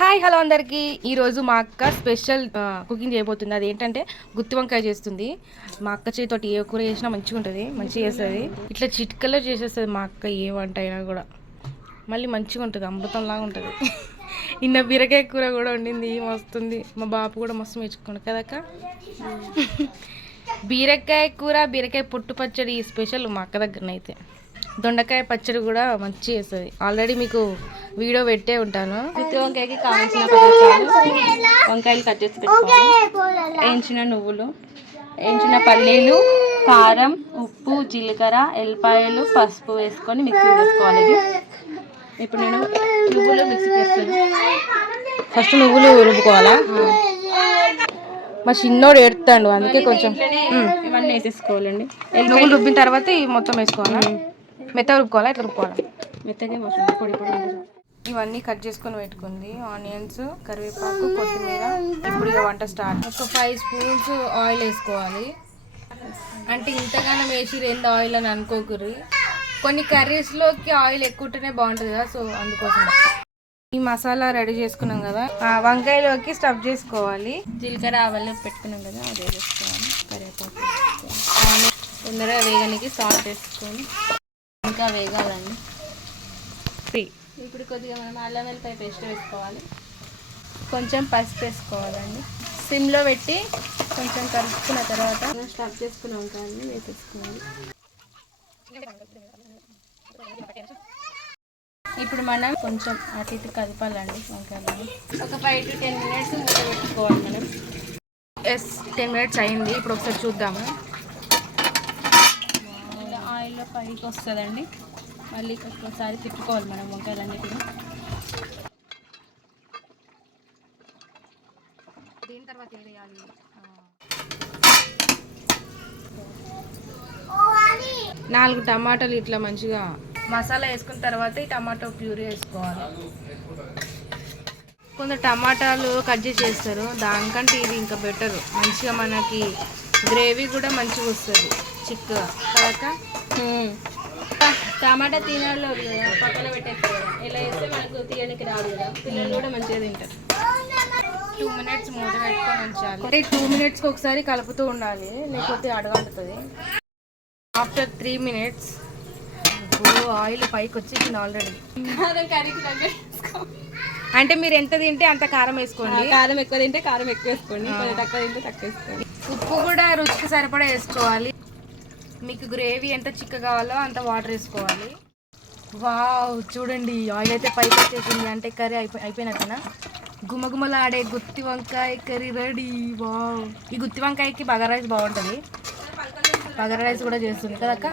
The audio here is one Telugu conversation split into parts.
హాయ్ హలో అందరికీ. ఈరోజు మా అక్క స్పెషల్ కుకింగ్ చేయబోతుంది. అది ఏంటంటే గుత్తి వంకాయ చేస్తుంది. మా అక్క చేతితోటి ఏ కూర చేసినా మంచిగా ఉంటుంది, మంచిగా చేస్తుంది. ఇట్లా చిటికల్లో చేసేస్తుంది మా అక్క ఏ వంట అయినా కూడా. మళ్ళీ మంచిగా ఉంటుంది, అమృతంలాగా ఉంటుంది. నిన్న బీరకాయ కూర కూడా వండింది, వస్తుంది. మా బాపు కూడా మస్తు మెచ్చుకోండి కదక్క. బీరకాయ కూర, బీరకాయ పొట్టు పచ్చడి స్పెషల్ మా అక్క దగ్గరనైతే. దొండకాయ పచ్చడి కూడా మంచిగా చేస్తుంది. ఆల్రెడీ మీకు వీడియో పెట్టే ఉంటాను. గుత్తి వంకాయకి కావాల్సిన పదార్థాలు: వంకాయలు కట్ చేసి పెట్టుకోవాలి, వేయించిన నువ్వులు, వేయించిన పల్లీలు, కారం, ఉప్పు, జీలకర్ర, ఎల్లిపాయలు, పసుపు వేసుకొని మిక్సీ చేసుకోవాలి. ఇప్పుడు నేను నువ్వులు మిక్సీ చేస్తాను. ఫస్ట్ నువ్వులు రుబ్బుకోవాలా? మా చిన్నోడు ఏడుతాడు, అందుకే కొంచెం ఇవన్నీ వేసేసుకోవాలండి. నువ్వులు రుబ్బిన తర్వాత ఇవి మొత్తం వేసుకోవాలా? మెత్తగా రుబ్బుకోవాలా? ఎట్లా రుబ్బుకోవాలా? మెత్తగా పొడి పొడి. ఇవన్నీ కట్ చేసుకొని పెట్టుకుంది. ఆనియన్స్, కరివేపాకు, కొత్తిమీర. ఇప్పుడు ఇక వంట స్టార్ట్. ఒక 5 స్పూన్స్ ఆయిల్ వేసుకోవాలి. అంటే ఇంతగానో వేసి 2 ఆయిల్ అని అనుకోకూరి. కొన్ని కర్రీస్లోకి ఆయిల్ ఎక్కువ ఉంటేనే బాగుంటుంది కదా, సో అందుకోసం. ఈ మసాలా రెడీ చేసుకున్నాం కదా, వంకాయలోకి స్టఫ్ చేసుకోవాలి. జీలకర్ర ఆవాలు పెట్టుకున్నాం కదా, అదే వేసుకోవాలి. కరివేపాకు వేసుకోవాలి. తొందరగా వేగనికి సాల్ట్ వేసుకొని ఇంకా వేగాలండి. ఇప్పుడు కొద్దిగా మనం అల్లం వెల్లిపాయ పేస్ట్ వేసుకోవాలి. కొంచెం పసుపు వేసుకోవాలండి. సిమ్లో పెట్టి కొంచెం కలుపుకున్న తర్వాత స్టఫ్ చేసుకున్న వంకాయని వేసేసుకోవాలి. ఇప్పుడు మనం కొంచెం అటు ఇటు కదపాలండి వంకాయలని. ఒక 5 to 10 minutes మూత పెట్టుకోవాలి మనం. 10 minutes అయింది. ఇప్పుడు ఒకసారి చూద్దాము. ఆయిల్లో పైకి వస్తుందండి. మళ్ళీ ఒకసారి తిప్పుకోవాలి మనం వంకాయలన్నిటిని. దీని తర్వాత ఏం చేయాలి? 4 టమాటాలు ఇట్లా మంచిగా మసాలా వేసుకున్న తర్వాత ఈ టమాటో ప్యూరీ వేసుకోవాలి. కొందరు టమాటాలు కట్ చేసి చేస్తారు, దానికంటే ఇది ఇంకా బెటర్. మంచిగా మనకి గ్రేవీ కూడా మంచిగా వస్తుంది, చిక్కగా కదక్క. టమాటా తినాలో పక్కన పెట్టేస్తారు కదా, ఇలా వేస్తే మనకు తీయడానికి రాదు కదా, పిల్లలు కూడా మంచిగా తింటారు. 2 minutes మూత పెట్టుకొని ఉంచాలి. అంటే 2 minutesకి ఒకసారి కలుపుతూ ఉండాలి, లేకపోతే అడగంటుతుంది. ఆఫ్టర్ 3 minutes ఆయిల్ పైకి వచ్చేసింది ఆల్రెడీ. అంటే మీరు ఎంత తింటే అంత కారం వేసుకోండి. కారం ఎక్కువ తింటే కారం ఎక్కువ వేసుకోండి, తక్కువ తింటే తక్కువ వేసుకోండి. ఉప్పు కూడా రుచికి సరిపడా వేసుకోవాలి. మీకు గ్రేవీ ఎంత చిక్క కావాలో అంత వాటర్ వేసుకోవాలి. వావ్, చూడండి ఆయిల్ అయితే పైకి వచ్చేసింది. అంటే కర్రీ అయిపోయినట్టేనా? గుమగుమలాడే గుత్తి వంకాయ కర్రీ రెడీ. వావ్, ఈ గుత్తి వంకాయకి బగారా రైస్ బాగుంటుంది. బగారా రైస్ కూడా చేస్తుంది కదక్క.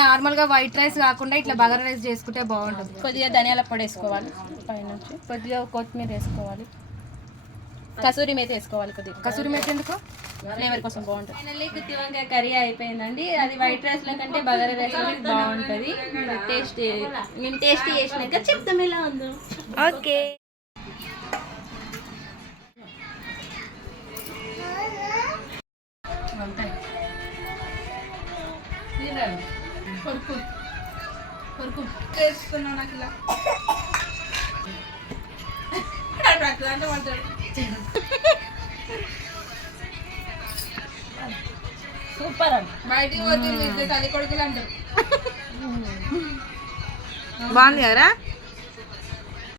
నార్మల్గా వైట్ రైస్ కాకుండా ఇట్లా బగారా రైస్ చేసుకుంటే బాగుంటుంది. కొద్దిగా ధనియాల పొడి వేసుకోవాలి పైనుంచి, కొద్దిగా కొత్తిమీర వేసుకోవాలి, కసూరి మేతి వేసుకోవాలి. కొద్దిగా కసూరి మేతి ఎందుకు? ఫ్లేవర్ కోసం బాగుంటుంది. ఫైనల్లీ గుత్తి వంకాయ కర్రీ అయిపోయిందండి. అది వైట్ రైస్లో కంటే బగారా రైస్లో బాగుంటుంది. మేము టేస్ట్ చేసినాక చెప్తాం ఎలా ఉందో. ఓకే. సూపర్ అండి. బాగుంది కదా.